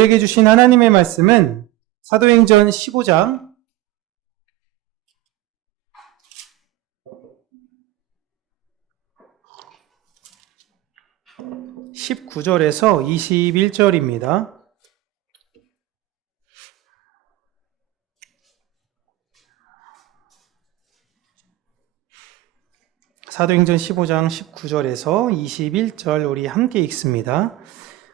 우리에게 주신 하나님의 말씀은 사도행전 15장 19절에서 21절입니다. 사도행전 15장 19절에서 21절 우리 함께 읽습니다.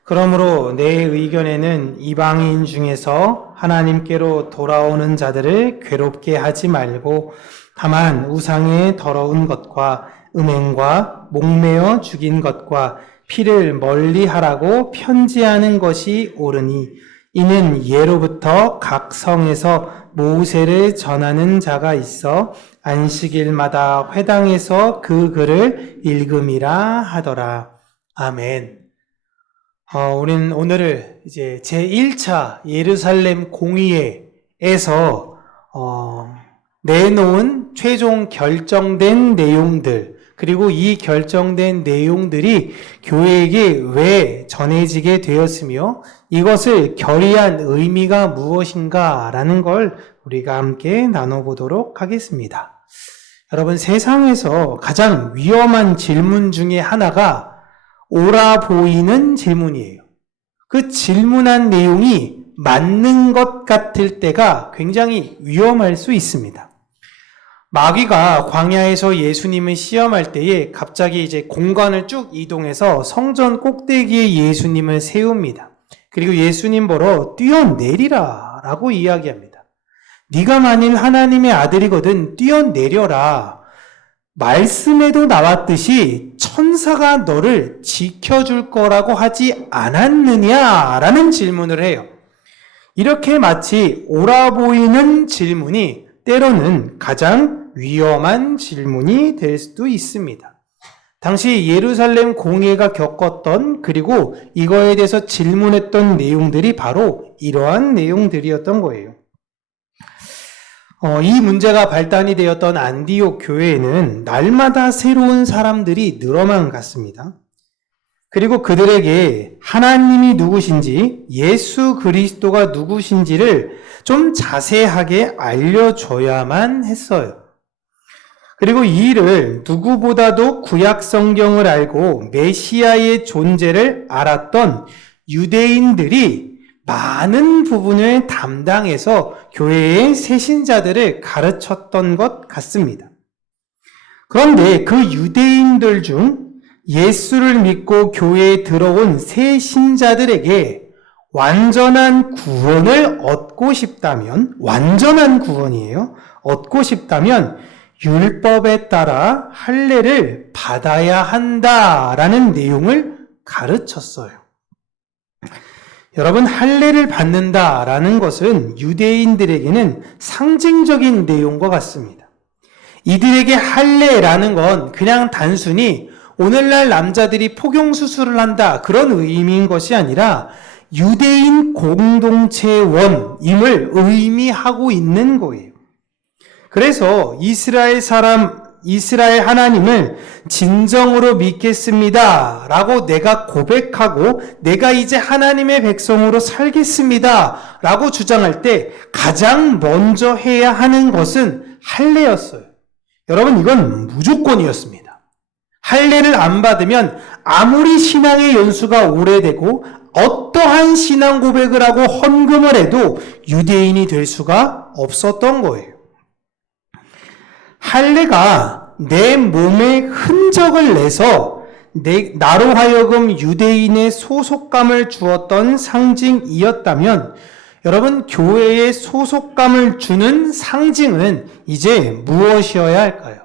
그러므로 내 의견에는 이방인 중에서 하나님께로 돌아오는 자들을 괴롭게 하지 말고 다만 우상의 더러운 것과 음행과 목매어 죽인 것과 피를 멀리 하라고 편지하는 것이 옳으니 이는 예로부터 각 성에서 모세를 전하는 자가 있어 안식일마다 회당에서 그 글을 읽음이라 하더라. 아멘. 어, 우리는 오늘을 이제 제1차 예루살렘 공의회에서 어, 내놓은 최종 결정된 내용들, 그리고 이 결정된 내용들이 교회에게 왜 전해지게 되었으며 이것을 결의한 의미가 무엇인가라는 걸 우리가 함께 나눠보도록 하겠습니다. 여러분, 세상에서 가장 위험한 질문 중에 하나가 옳아 보이는 질문이에요. 그 질문한 내용이 맞는 것 같을 때가 굉장히 위험할 수 있습니다. 마귀가 광야에서 예수님을 시험할 때에 갑자기 이제 공간을 쭉 이동해서 성전 꼭대기에 예수님을 세웁니다. 그리고 예수님 보러 뛰어내리라 라고 이야기합니다. 네가 만일 하나님의 아들이거든 뛰어내려라. 말씀에도 나왔듯이 천사가 너를 지켜줄 거라고 하지 않았느냐라는 질문을 해요. 이렇게 마치 옳아 보이는 질문이 때로는 가장 위험한 질문이 될 수도 있습니다. 당시 예루살렘 공예가 겪었던 그리고 이거에 대해서 질문했던 내용들이 바로 이러한 내용들이었던 거예요. 어, 이 문제가 발단이 되었던 안디옥 교회에는 날마다 새로운 사람들이 늘어만 갔습니다. 그리고 그들에게 하나님이 누구신지 예수 그리스도가 누구신지를 좀 자세하게 알려줘야만 했어요. 그리고 이 일을 누구보다도 구약 성경을 알고 메시아의 존재를 알았던 유대인들이 많은 부분을 담당해서 교회의 새신자들을 가르쳤던 것 같습니다. 그런데 그 유대인들 중 예수를 믿고 교회에 들어온 새 신자들에게 완전한 구원을 얻고 싶다면, 완전한 구원이에요. 얻고 싶다면, 율법에 따라 할례를 받아야 한다라는 내용을 가르쳤어요. 여러분, 할례를 받는다라는 것은 유대인들에게는 상징적인 내용과 같습니다. 이들에게 할례라는 건 그냥 단순히 오늘날 남자들이 포경 수술을 한다 그런 의미인 것이 아니라 유대인 공동체원임을 의미하고 있는 거예요. 그래서 이스라엘 사람 이스라엘 하나님을 진정으로 믿겠습니다. 라고 내가 고백하고 내가 이제 하나님의 백성으로 살겠습니다. 라고 주장할 때 가장 먼저 해야 하는 것은 할례였어요. 여러분 이건 무조건이었습니다. 할례를 안 받으면 아무리 신앙의 연수가 오래되고 어떠한 신앙 고백을 하고 헌금을 해도 유대인이 될 수가 없었던 거예요. 할례가 내 몸에 흔적을 내서 내, 나로 하여금 유대인의 소속감을 주었던 상징이었다면 여러분 교회에 소속감을 주는 상징은 이제 무엇이어야 할까요?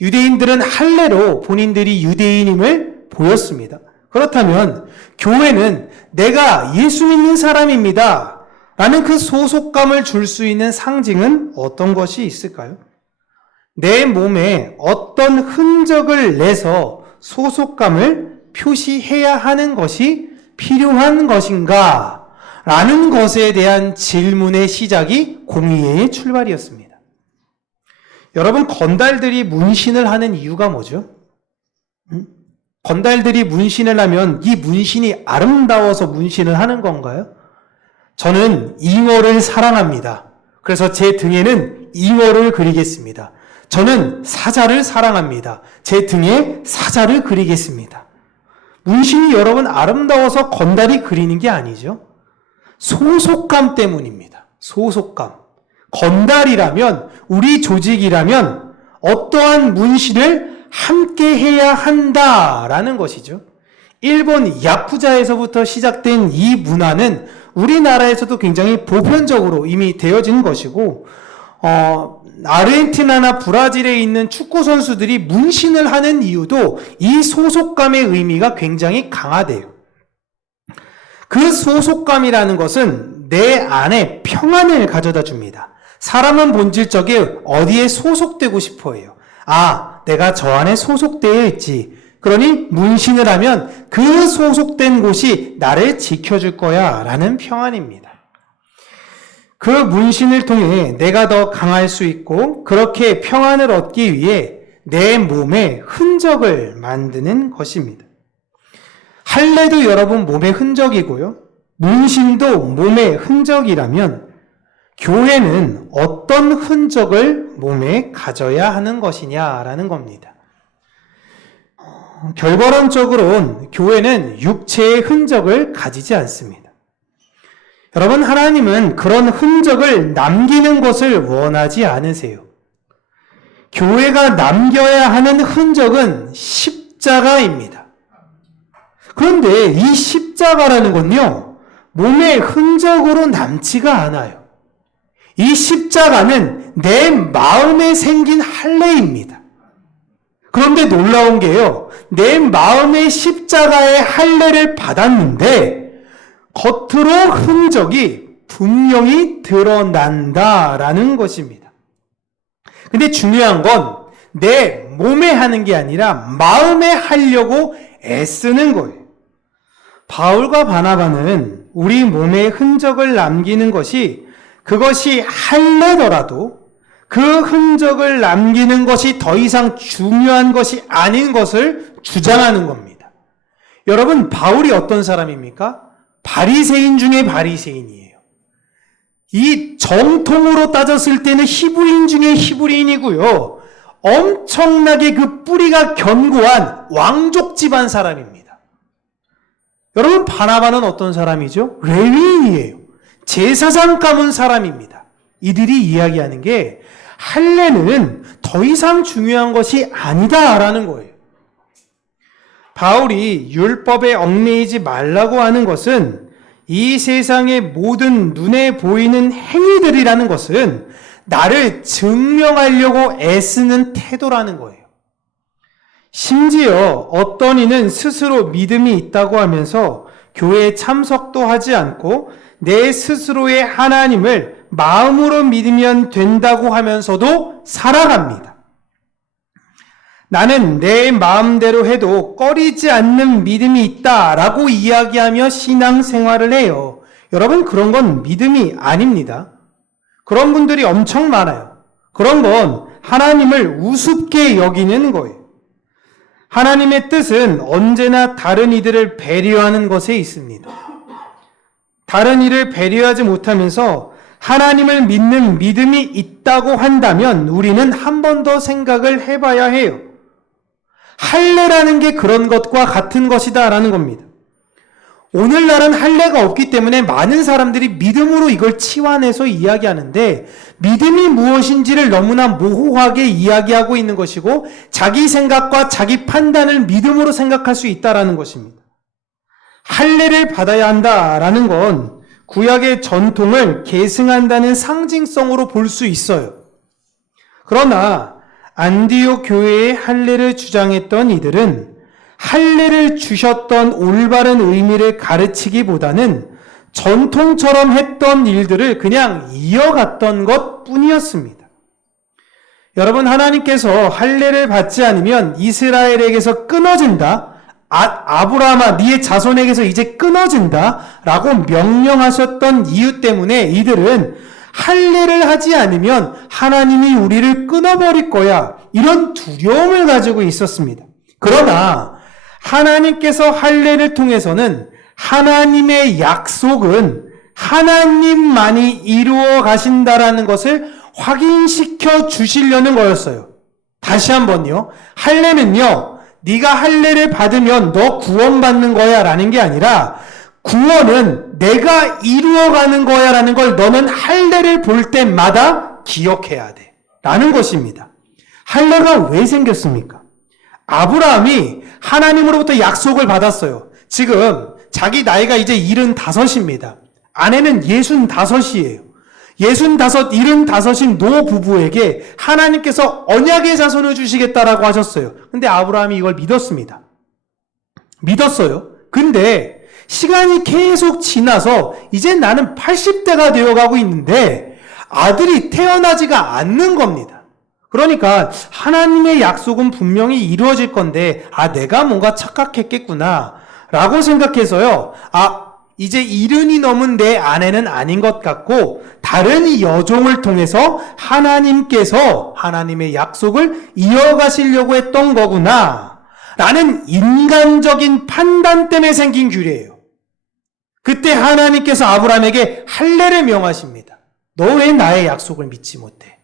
유대인들은 할례로 본인들이 유대인임을 보였습니다. 그렇다면 교회는 내가 예수 믿는 사람입니다. 라는 그 소속감을 줄 수 있는 상징은 어떤 것이 있을까요? 내 몸에 어떤 흔적을 내서 소속감을 표시해야 하는 것이 필요한 것인가? 라는 것에 대한 질문의 시작이 공의회의 출발이었습니다. 여러분, 건달들이 문신을 하는 이유가 뭐죠? 음? 건달들이 문신을 하면 이 문신이 아름다워서 문신을 하는 건가요? 저는 잉어를 사랑합니다. 그래서 제 등에는 잉어를 그리겠습니다. 저는 사자를 사랑합니다. 제 등에 사자를 그리겠습니다. 문신이 여러분 아름다워서 건달이 그리는 게 아니죠. 소속감 때문입니다. 소속감. 건달이라면, 우리 조직이라면 어떠한 문신을 함께 해야 한다라는 것이죠. 일본 야쿠자에서부터 시작된 이 문화는 우리나라에서도 굉장히 보편적으로 이미 되어진 것이고, 어, 아르헨티나나 브라질에 있는 축구 선수들이 문신을 하는 이유도 이 소속감의 의미가 굉장히 강하대요. 그 소속감이라는 것은 내 안에 평안을 가져다 줍니다. 사람은 본질적에 어디에 소속되고 싶어 해요. 아, 내가 저 안에 소속되어 있지. 그러니 문신을 하면 그 소속된 곳이 나를 지켜줄 거야. 라는 평안입니다. 그 문신을 통해 내가 더 강할 수 있고 그렇게 평안을 얻기 위해 내 몸에 흔적을 만드는 것입니다. 할례도 여러분 몸의 흔적이고요. 문신도 몸의 흔적이라면 교회는 어떤 흔적을 몸에 가져야 하는 것이냐라는 겁니다. 어, 결과론적으로는 교회는 육체의 흔적을 가지지 않습니다. 여러분, 하나님은 그런 흔적을 남기는 것을 원하지 않으세요. 교회가 남겨야 하는 흔적은 십자가입니다. 그런데 이 십자가라는 건요, 몸의 흔적으로 남지가 않아요. 이 십자가는 내 마음에 생긴 할례입니다. 그런데 놀라운 게요, 내 마음의 십자가의 할례를 받았는데, 겉으로 흔적이 분명히 드러난다라는 것입니다. 근데 중요한 건 내 몸에 하는 게 아니라 마음에 하려고 애쓰는 거예요. 바울과 바나바는 우리 몸에 흔적을 남기는 것이 그것이 할래더라도 그 흔적을 남기는 것이 더 이상 중요한 것이 아닌 것을 주장하는 겁니다. 여러분, 바울이 어떤 사람입니까? 바리새인 중에 바리새인이에요. 이 정통으로 따졌을 때는 히브리인 중에 히브리인이고요. 엄청나게 그 뿌리가 견고한 왕족 집안 사람입니다. 여러분 바나바는 어떤 사람이죠? 레위인이에요. 제사장 가문 사람입니다. 이들이 이야기하는 게 할례는 더 이상 중요한 것이 아니다라는 거예요. 바울이 율법에 얽매이지 말라고 하는 것은 이 세상의 모든 눈에 보이는 행위들이라는 것은 나를 증명하려고 애쓰는 태도라는 거예요. 심지어 어떤 이는 스스로 믿음이 있다고 하면서 교회에 참석도 하지 않고 내 스스로의 하나님을 마음으로 믿으면 된다고 하면서도 살아갑니다. 나는 내 마음대로 해도 꺼리지 않는 믿음이 있다라고 이야기하며 신앙 생활을 해요. 여러분, 그런 건 믿음이 아닙니다. 그런 분들이 엄청 많아요. 그런 건 하나님을 우습게 여기는 거예요. 하나님의 뜻은 언제나 다른 이들을 배려하는 것에 있습니다. 다른 이를 배려하지 못하면서 하나님을 믿는 믿음이 있다고 한다면 우리는 한 번 더 생각을 해봐야 해요. 할례라는 게 그런 것과 같은 것이다라는 겁니다. 오늘날은 할례가 없기 때문에 많은 사람들이 믿음으로 이걸 치환해서 이야기하는데 믿음이 무엇인지를 너무나 모호하게 이야기하고 있는 것이고 자기 생각과 자기 판단을 믿음으로 생각할 수 있다라는 것입니다. 할례를 받아야 한다라는 건 구약의 전통을 계승한다는 상징성으로 볼 수 있어요. 그러나 안디옥 교회의 할례를 주장했던 이들은 할례를 주셨던 올바른 의미를 가르치기보다는 전통처럼 했던 일들을 그냥 이어갔던 것 뿐이었습니다. 여러분, 하나님께서 할례를 받지 않으면 이스라엘에게서 끊어진다. 아, 아브라함아, 네의 자손에게서 이제 끊어진다. 라고 명령하셨던 이유 때문에 이들은 할례를 하지 않으면 하나님이 우리를 끊어버릴 거야. 이런 두려움을 가지고 있었습니다. 그러나 하나님께서 할례를 통해서는 하나님의 약속은 하나님만이 이루어 가신다라는 것을 확인시켜 주시려는 거였어요. 다시 한번요. 할례는요. 네가 할례를 받으면 너 구원받는 거야라는 게 아니라 구원은 내가 이루어가는 거야 라는 걸 너는 할례를 볼 때마다 기억해야 돼. 라는 것입니다. 할례가 왜 생겼습니까? 아브라함이 하나님으로부터 약속을 받았어요. 지금 자기 나이가 이제 75입니다. 아내는 65이에요. 65, 75인 노 부부에게 하나님께서 언약의 자손을 주시겠다라고 하셨어요. 근데 아브라함이 이걸 믿었습니다. 믿었어요. 근데 시간이 계속 지나서 이제 나는 80대가 되어가고 있는데 아들이 태어나지가 않는 겁니다. 그러니까 하나님의 약속은 분명히 이루어질 건데 아 내가 뭔가 착각했겠구나 라고 생각해서요. 아 이제 이른이 넘은 내 아내는 아닌 것 같고 다른 여종을 통해서 하나님께서 하나님의 약속을 이어가시려고 했던 거구나 라는 인간적인 판단 때문에 생긴 규례예요. 그때 하나님께서 아브라함에게 할례를 명하십니다. 너 왜 나의 약속을 믿지 못해?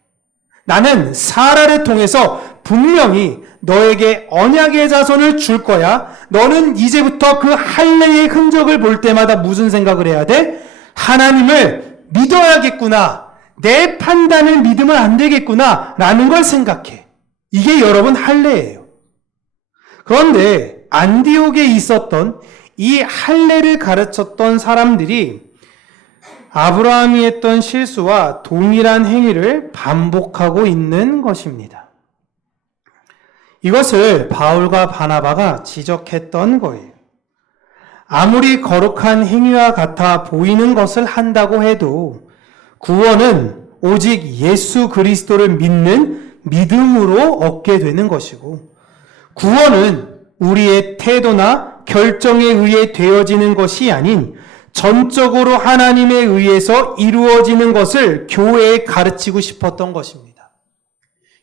나는 사라를 통해서 분명히 너에게 언약의 자손을 줄 거야. 너는 이제부터 그 할례의 흔적을 볼 때마다 무슨 생각을 해야 돼? 하나님을 믿어야겠구나. 내 판단을 믿으면 안 되겠구나. 라는 걸 생각해. 이게 여러분 할례예요. 그런데 안디옥에 있었던 이 할례를 가르쳤던 사람들이 아브라함이 했던 실수와 동일한 행위를 반복하고 있는 것입니다. 이것을 바울과 바나바가 지적했던 거예요. 아무리 거룩한 행위와 같아 보이는 것을 한다고 해도 구원은 오직 예수 그리스도를 믿는 믿음으로 얻게 되는 것이고 구원은 우리의 태도나 결정에 의해 되어지는 것이 아닌 전적으로 하나님에 의해서 이루어지는 것을 교회에 가르치고 싶었던 것입니다.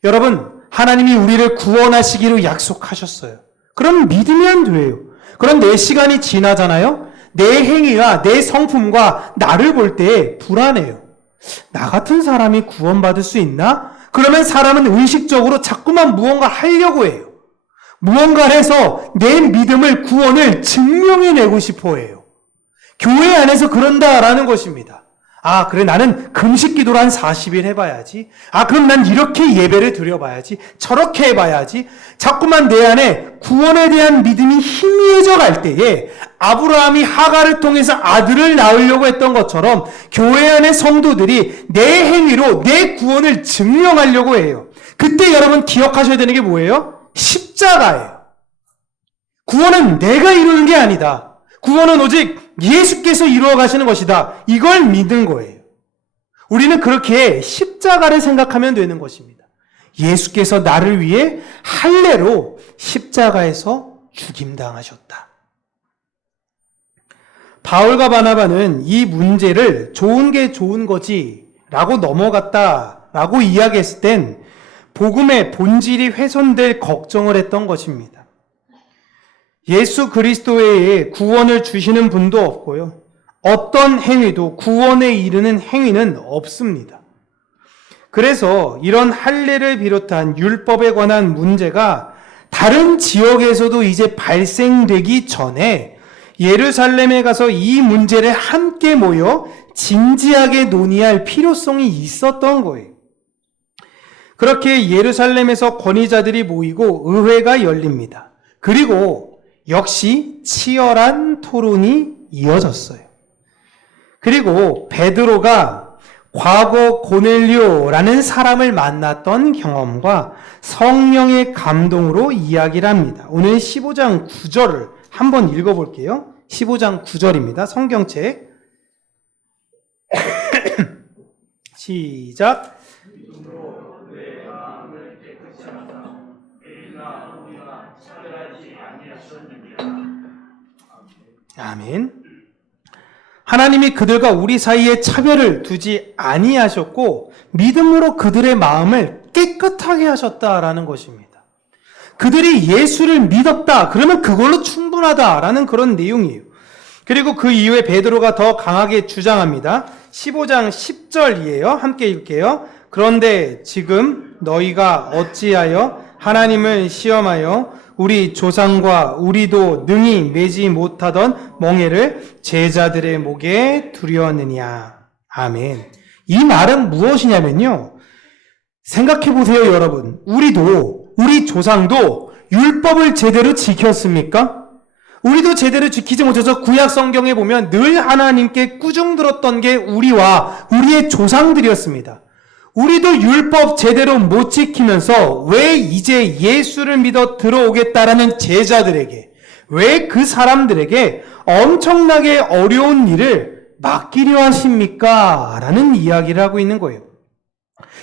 여러분, 하나님이 우리를 구원하시기로 약속하셨어요. 그럼 믿으면 돼요. 그런데 시간이 지나잖아요? 내 행위와 내 성품과 나를 볼 때 불안해요. 나 같은 사람이 구원받을 수 있나? 그러면 사람은 의식적으로 자꾸만 무언가 하려고 해요. 무언가를 해서 내 믿음을 구원을 증명해내고 싶어 해요. 교회 안에서 그런다라는 것입니다. 아, 그래, 나는 금식 기도를 한 40일 해봐야지. 아, 그럼 난 이렇게 예배를 드려봐야지. 저렇게 해봐야지. 자꾸만 내 안에 구원에 대한 믿음이 희미해져 갈 때에 아브라함이 하가를 통해서 아들을 낳으려고 했던 것처럼 교회 안의 성도들이 내 행위로 내 구원을 증명하려고 해요. 그때 여러분 기억하셔야 되는 게 뭐예요? 십 자가예요. 구원은 내가 이루는 게 아니다. 구원은 오직 예수께서 이루어 가시는 것이다. 이걸 믿는 거예요. 우리는 그렇게 십자가를 생각하면 되는 것입니다. 예수께서 나를 위해 할례로 십자가에서 죽임당하셨다. 바울과 바나바는 이 문제를 좋은 게 좋은 거지 라고 넘어갔다 라고 이야기했을 땐 복음의 본질이 훼손될 걱정을 했던 것입니다. 예수 그리스도의 구원을 주시는 분도 없고요. 어떤 행위도 구원에 이르는 행위는 없습니다. 그래서 이런 할례를 비롯한 율법에 관한 문제가 다른 지역에서도 이제 발생되기 전에 예루살렘에 가서 이 문제를 함께 모여 진지하게 논의할 필요성이 있었던 거예요. 그렇게 예루살렘에서 권위자들이 모이고 의회가 열립니다. 그리고 역시 치열한 토론이 이어졌어요. 그리고 베드로가 과거 고넬료라는 사람을 만났던 경험과 성령의 감동으로 이야기를 합니다. 오늘 15장 9절을 한번 읽어볼게요. 15장 9절입니다. 성경책. 시작. 아멘. 하나님이 그들과 우리 사이에 차별을 두지 아니하셨고 믿음으로 그들의 마음을 깨끗하게 하셨다라는 것입니다. 그들이 예수를 믿었다. 그러면 그걸로 충분하다라는 그런 내용이에요. 그리고 그 이후에 베드로가 더 강하게 주장합니다. 15장 10절이에요. 함께 읽게요. 그런데 지금 너희가 어찌하여 하나님을 시험하여 우리 조상과 우리도 능히 매지 못하던 멍에를 제자들의 목에 두려느냐. 아멘. 이 말은 무엇이냐면요. 생각해 보세요, 여러분. 우리도, 우리 조상도 율법을 제대로 지켰습니까? 우리도 제대로 지키지 못해서 구약 성경에 보면 늘 하나님께 꾸중 들었던 게 우리와 우리의 조상들이었습니다. 우리도 율법 제대로 못 지키면서 왜 이제 예수를 믿어 들어오겠다라는 제자들에게, 왜 그 사람들에게 엄청나게 어려운 일을 맡기려 하십니까? 라는 이야기를 하고 있는 거예요.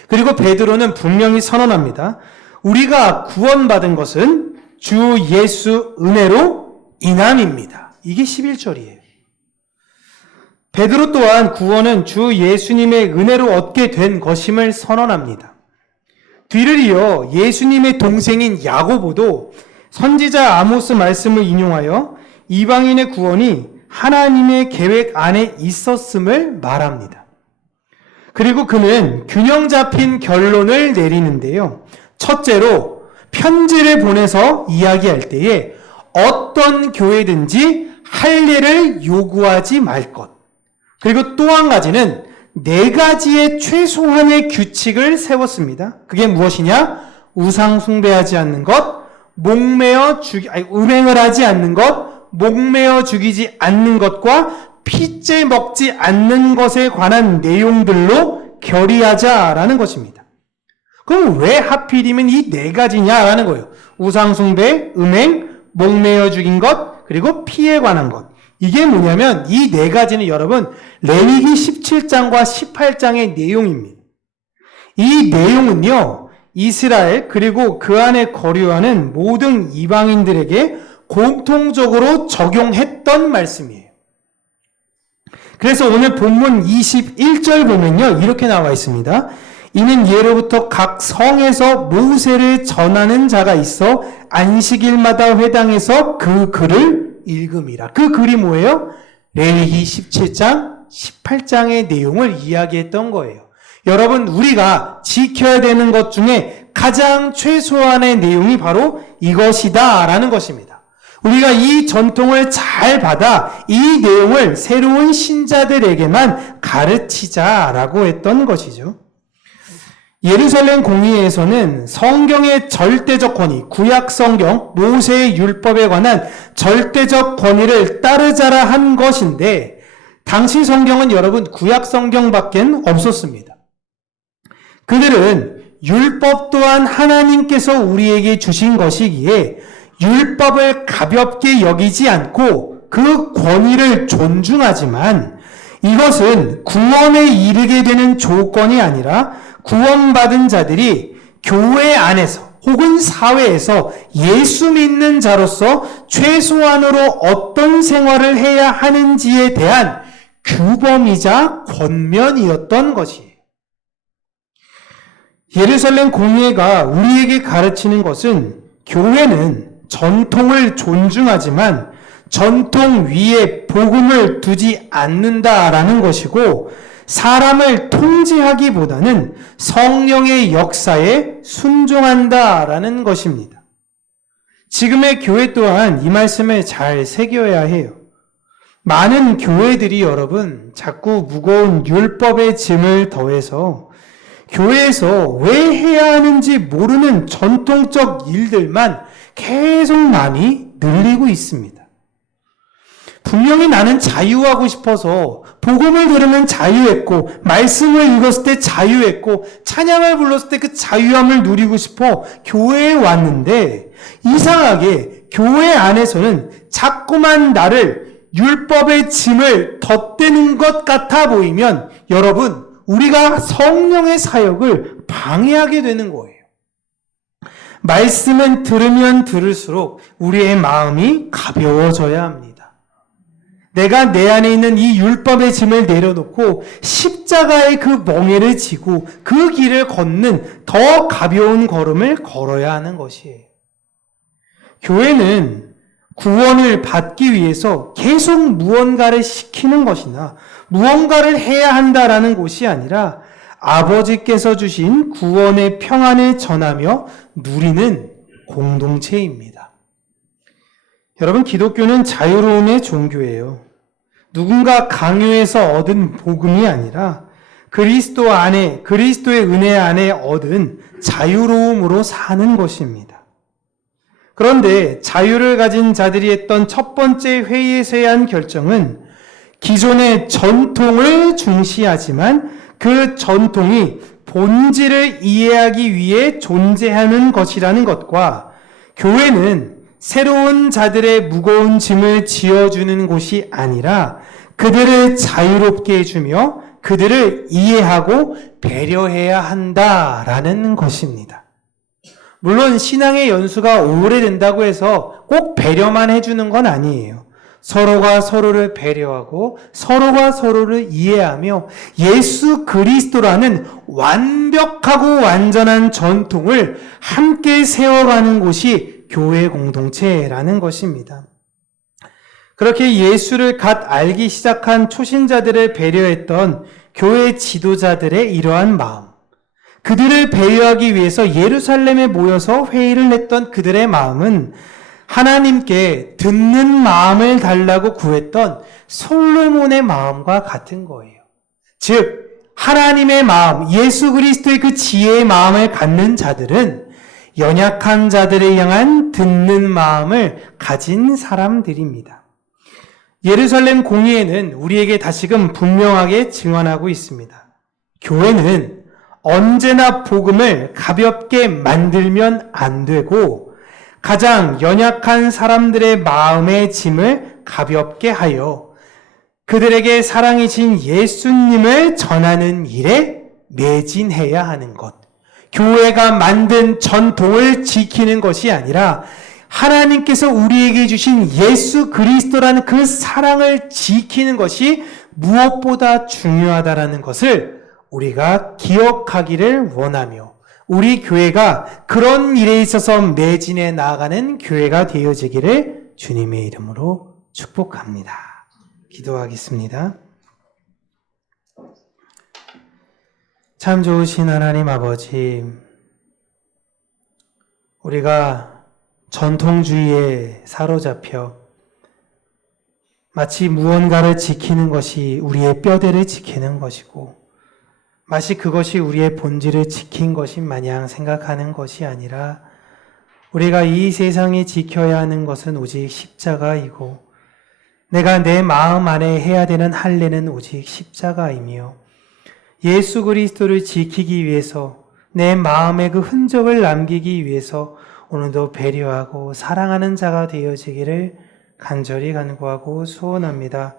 그리고 베드로는 분명히 선언합니다. 우리가 구원받은 것은 주 예수 은혜로 인함입니다. 이게 11절이에요. 베드로 또한 구원은 주 예수님의 은혜로 얻게 된 것임을 선언합니다. 뒤를 이어 예수님의 동생인 야고보도 선지자 아모스 말씀을 인용하여 이방인의 구원이 하나님의 계획 안에 있었음을 말합니다. 그리고 그는 균형 잡힌 결론을 내리는데요. 첫째로 편지를 보내서 이야기할 때에 어떤 교회든지 할례를 요구하지 말 것. 그리고 또 한 가지는 네 가지의 최소한의 규칙을 세웠습니다. 그게 무엇이냐? 우상 숭배하지 않는 것, 목매어 죽이 아니 음행을 하지 않는 것, 목매어 죽이지 않는 것과 피째 먹지 않는 것에 관한 내용들로 결의하자라는 것입니다. 그럼 왜 하필이면 이 네 가지냐라는 거예요. 우상 숭배, 음행, 목매어 죽인 것, 그리고 피에 관한 것. 이게 뭐냐면 이 네 가지는 여러분 레위기 17장과 18장의 내용입니다. 이 내용은요. 이스라엘 그리고 그 안에 거류하는 모든 이방인들에게 공통적으로 적용했던 말씀이에요. 그래서 오늘 본문 21절 보면요. 이렇게 나와 있습니다. 이는 예로부터 각 성에서 모세를 전하는 자가 있어 안식일마다 회당에서 그 글을 읽음이라. 그 글이 뭐예요? 레위기 17장, 18장의 내용을 이야기했던 거예요. 여러분, 우리가 지켜야 되는 것 중에 가장 최소한의 내용이 바로 이것이다 라는 것입니다. 우리가 이 전통을 잘 받아 이 내용을 새로운 신자들에게만 가르치자라고 했던 것이죠. 예루살렘 공의회에서는 성경의 절대적 권위, 구약 성경, 모세의 율법에 관한 절대적 권위를 따르자라 한 것인데, 당시 성경은 여러분 구약 성경밖에 없었습니다. 그들은 율법 또한 하나님께서 우리에게 주신 것이기에 율법을 가볍게 여기지 않고 그 권위를 존중하지만 이것은 구원에 이르게 되는 조건이 아니라 구원받은 자들이 교회 안에서 혹은 사회에서 예수 믿는 자로서 최소한으로 어떤 생활을 해야 하는지에 대한 규범이자 권면이었던 것이에요. 예루살렘 공예가 우리에게 가르치는 것은 교회는 전통을 존중하지만 전통 위에 복음을 두지 않는다라는 것이고 사람을 통제하기보다는 성령의 역사에 순종한다라는 것입니다. 지금의 교회 또한 이 말씀을 잘 새겨야 해요. 많은 교회들이 여러분 자꾸 무거운 율법의 짐을 더해서 교회에서 왜 해야 하는지 모르는 전통적 일들만 계속 많이 늘리고 있습니다. 분명히 나는 자유하고 싶어서 복음을 들으면 자유했고 말씀을 읽었을 때 자유했고 찬양을 불렀을 때 그 자유함을 누리고 싶어 교회에 왔는데 이상하게 교회 안에서는 자꾸만 나를 율법의 짐을 덧대는 것 같아 보이면 여러분 우리가 성령의 사역을 방해하게 되는 거예요. 말씀은 들으면 들을수록 우리의 마음이 가벼워져야 합니다. 내가 내 안에 있는 이 율법의 짐을 내려놓고 십자가의 그 멍에를 지고 그 길을 걷는 더 가벼운 걸음을 걸어야 하는 것이에요. 교회는 구원을 받기 위해서 계속 무언가를 시키는 것이나 무언가를 해야 한다라는 것이 아니라 아버지께서 주신 구원의 평안을 전하며 누리는 공동체입니다. 여러분, 기독교는 자유로움의 종교예요. 누군가 강요해서 얻은 복음이 아니라 그리스도 안에, 그리스도의 은혜 안에 얻은 자유로움으로 사는 것입니다. 그런데 자유를 가진 자들이 했던 첫 번째 회의에서 한 결정은 기존의 전통을 중시하지만 그 전통이 본질을 이해하기 위해 존재하는 것이라는 것과 교회는 새로운 자들의 무거운 짐을 지어주는 곳이 아니라 그들을 자유롭게 해주며 그들을 이해하고 배려해야 한다라는 것입니다. 물론 신앙의 연수가 오래된다고 해서 꼭 배려만 해주는 건 아니에요. 서로가 서로를 배려하고 서로가 서로를 이해하며 예수 그리스도라는 완벽하고 완전한 전통을 함께 세워가는 곳이 교회 공동체라는 것입니다. 그렇게 예수를 갓 알기 시작한 초신자들을 배려했던 교회 지도자들의 이러한 마음. 그들을 배려하기 위해서 예루살렘에 모여서 회의를 했던 그들의 마음은 하나님께 듣는 마음을 달라고 구했던 솔로몬의 마음과 같은 거예요. 즉, 하나님의 마음, 예수 그리스도의 그 지혜의 마음을 갖는 자들은 연약한 자들을 향한 듣는 마음을 가진 사람들입니다. 예루살렘 공의회는 우리에게 다시금 분명하게 증언하고 있습니다. 교회는 언제나 복음을 가볍게 만들면 안 되고 가장 연약한 사람들의 마음의 짐을 가볍게 하여 그들에게 사랑이신 예수님을 전하는 일에 매진해야 하는 것. 교회가 만든 전통을 지키는 것이 아니라 하나님께서 우리에게 주신 예수 그리스도라는 그 사랑을 지키는 것이 무엇보다 중요하다라는 것을 우리가 기억하기를 원하며 우리 교회가 그런 일에 있어서 매진해 나아가는 교회가 되어지기를 주님의 이름으로 축복합니다. 기도하겠습니다. 참 좋으신 하나님 아버지, 우리가 전통주의에 사로잡혀 마치 무언가를 지키는 것이 우리의 뼈대를 지키는 것이고, 마치 그것이 우리의 본질을 지킨 것인 마냥 생각하는 것이 아니라, 우리가 이 세상에 지켜야 하는 것은 오직 십자가이고, 내가 내 마음 안에 해야 되는 할례는 오직 십자가이며, 예수 그리스도를 지키기 위해서 내 마음의 그 흔적을 남기기 위해서 오늘도 배려하고 사랑하는 자가 되어지기를 간절히 간구하고 소원합니다.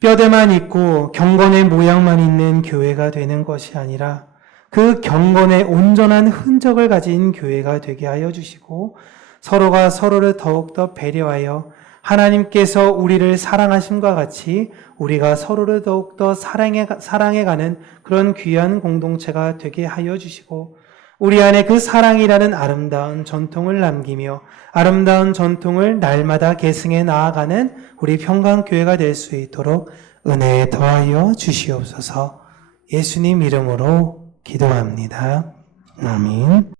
뼈대만 있고 경건의 모양만 있는 교회가 되는 것이 아니라 그 경건의 온전한 흔적을 가진 교회가 되게 하여 주시고 서로가 서로를 더욱더 배려하여 하나님께서 우리를 사랑하심과 같이 우리가 서로를 더욱더 사랑해, 사랑해가는 그런 귀한 공동체가 되게 하여 주시고 우리 안에 그 사랑이라는 아름다운 전통을 남기며 아름다운 전통을 날마다 계승해 나아가는 우리 평강교회가 될 수 있도록 은혜에 더하여 주시옵소서 예수님 이름으로 기도합니다. 아멘.